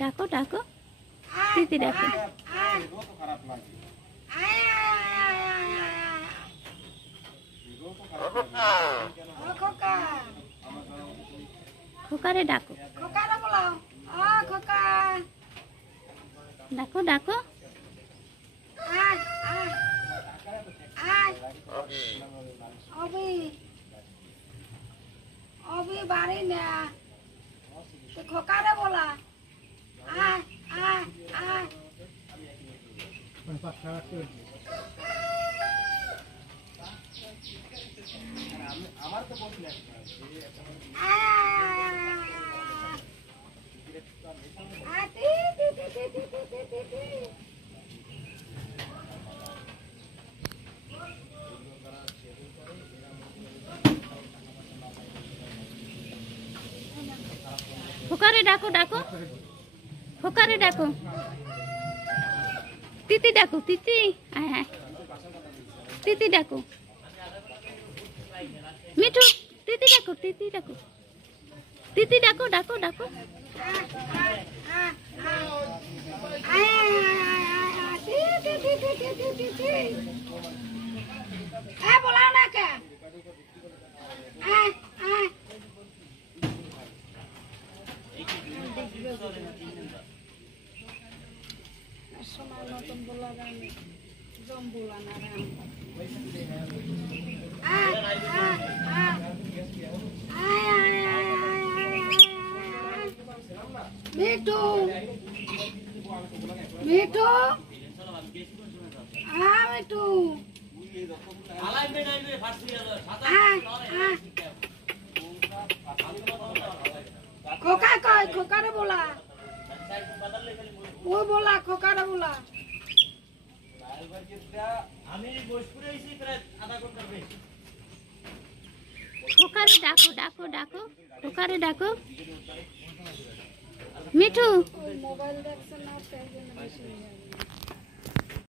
ডাকো ডাকো তিতি ডাকো। খোকারে ডাকো ডাকো ডাকো। अभी बारी ने तो खोकारे बोला आ आ आ আমার তো বলছি না খোকারে ডাকো ডাকো খোকারে ডাকো তিতি ডাকো তিতি আয় আয় তিতি ডাকো মিঠু তিতি ডাকো তিতি ডাকো তিতি ডাকো ডাকো ডাকো। बोलाओ ना क्या সময় নতুন বলা যায়নি জম বলা না মিঠু মিঠু মিঠু खोका कह खोका रे बोला वो बोला खोका रे बोला খোকারে ডাকো ডাকো ডাকো খোকারে ডাকো মিঠু মোবাইল দেখছে না